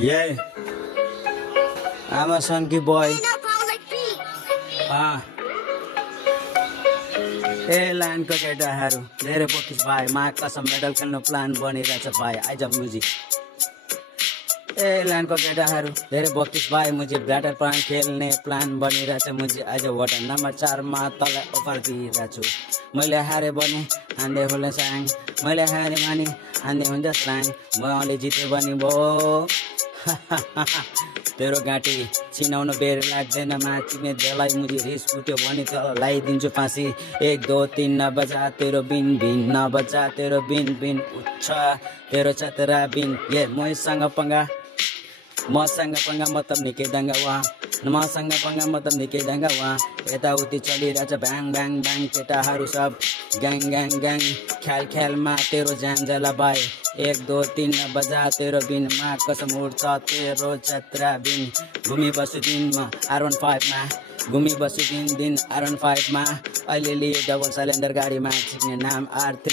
Yeah, I'm a Sunky boy. ए लाइनको केटाहरू धेरै बोकिस भाइ मा कसम मेडल खेल्नु प्लान बनिरहेछ भाइ आइज म्युजिक ए लाइनको केटाहरू धेरै बोकिस भाइ मुझे ब्याटर प्लान खेल्ने प्लान बनिरहेछ मुझे आज वाटर नम्बर 4 मा तलाई अफर दिइरहेछु मैले हारे भने हान्दै होला स्याङ मैले हारे भने हान्दै हुन्छ स्ल्याङ मैले जिते भने भो तेरो गाँटी चिनाउन बेर लाग्दैन माचिने देलाई मुझे रिस उठ्यो भने त लगाइदिन्छु फाँसी 1 2 3 नबजा तेरो बिन बिन नबजा तेरो बिन बिन उच्छ तेरो चतरा बिन ये मसँग पंगा मतलब निकै दङ्गा वा मसँग पंगा मतलब निकै दङ्गा वा यताउति चलिरहेछ ब्याङ ब्याङ ब्याङ केटाहरू सब ग्याङ ग्याङ ग्याङ ख्याल ख्यालमा तेरो ज्यान जला बाई 1 2 3 बजा तेरो बिनमा कसम उड्छ तेरो छत्रा बिन घुमी बस्छु दिनमा R15 मा घुमी बस्छु दिन R15 मा अहिले डबल सिलिन्डर गाडीमा छिक्ने नाम R3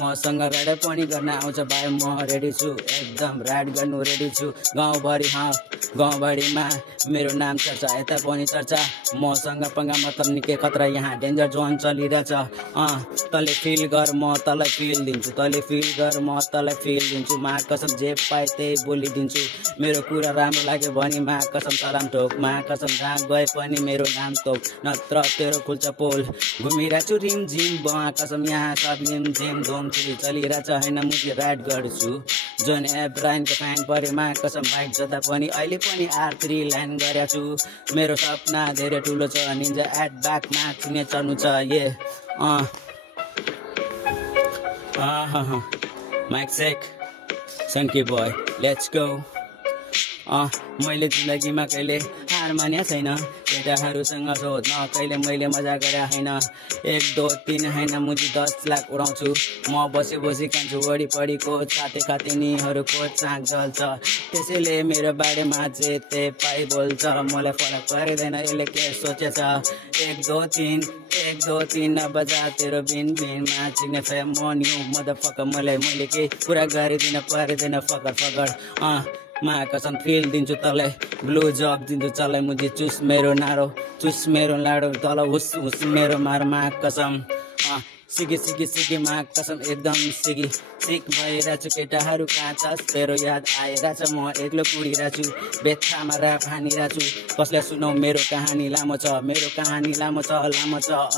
मसँग राइड पनि गर्न आउँछ भाइ म रेडी छु एकदम राइड गर्नु रेडी छु गाउँभरिमा मेरो नाम चर्चा यता पनि चर्चा मसँग पंगा मतलब निकै खतरा यहाँ डेन्जर जोन चलिरहेछ तले फिल गर म तलाई फिल दिन्छु तले फिल गर म तलाई फिल दिन्छु मा कसम जे पाए त्यही बोलिदिन्छु मेरो कुरा राम्रो लाग्यो भने मा कसम सलाम ठोक मा कसम जहाँ गए पनि मेरो नाम तोक नत्र तेरो खुल्छ पोल घुमिरहेछु रिम झिम बा कसम यहाँ सब रिम झिम धोम चलिरहेछ होइन मुझे राइड गर्छु जोन एप राइनको फ्यान परे मा कसम बाइक जता पनि अहिले पनि R3 लाइन गरेको छु मेरो सपना धेरै ठुलो छ निन्जा एट ब्याकमा चिने चढ्नु छ ये माइक सेक सन्की बोय लेट्स गो मैले जिन्दगीमा कहिले हार मान्या छैन केटाहरूसँग सोध्न कहिले मैले मजा गरे होइन 1 2 3 होइन मुझे 10 लाख उडाउँछु म बसी बसी कान्छु वरिपरिको साथै खातिनीहरूको चाक जल्छ त्यसैले मेरो बारेमा जेते पाइ बोल्छ मलाई फरक पर्दैन यसले के सोचेछ 1 2 3 बजा तेरो बिन बिनमा चिन्ने फेम न्यू मदरफकर मैले के कुरा गरिदिन पर्दैन फकर मा कसम फिल दिन्छु तलाई ब्लू जब दिन्छु चलाई मुझे चुस मेरो लाडो तल हुस मेरो मारमा कसम सिकी मा कसम एकदम सिक भइरहेछु केटाहरू कहाँ छस् तेरो याद आइरहेछ म एक्लो कुडिरहेछु बेथामा राप हानिरहेछु कसलाई सुनौ मेरो कहानी लामो छ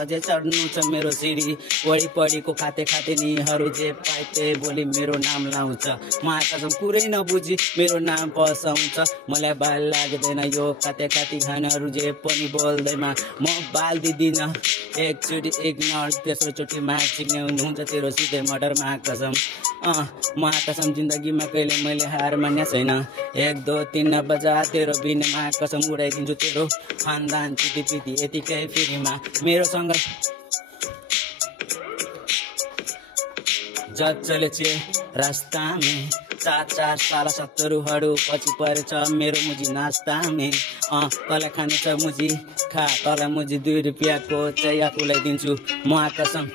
अझै चढ्नु छ मेरो सिडी वरिपरिको खातेनीहरू जे पाए त्यही बोली मेरो नाम लाउँछ म कसम कुरै नबुझी मेरो नाम पसाउँछ मलाई बाल लाग्दैन यो खाते खानाहरू जे पनि बोल्दैमा म बाल दिदिन एकचोटि इग्नोर तेस्रो चोटि मार्चिने हुन्छ तेरो सिधै मर्डरमा कसम म कसम जिन्दगीमा कहिले मैले हार मान्या छैन 1 2 3 बजा तेरो बिनमा कसम उडाइदिन्छु तेरो खानदान चिटी यतिकै फेरिमा मेरोसँग जब चलेछे रास्ता में 4 साल 70हरू पछि परेछ मेरो मुजी नास्ता में तलाई खानु छ मुजी खा तलाई मुजी 2 रुपियाँको चाहिँ आफूलाई दिन्छु म कसम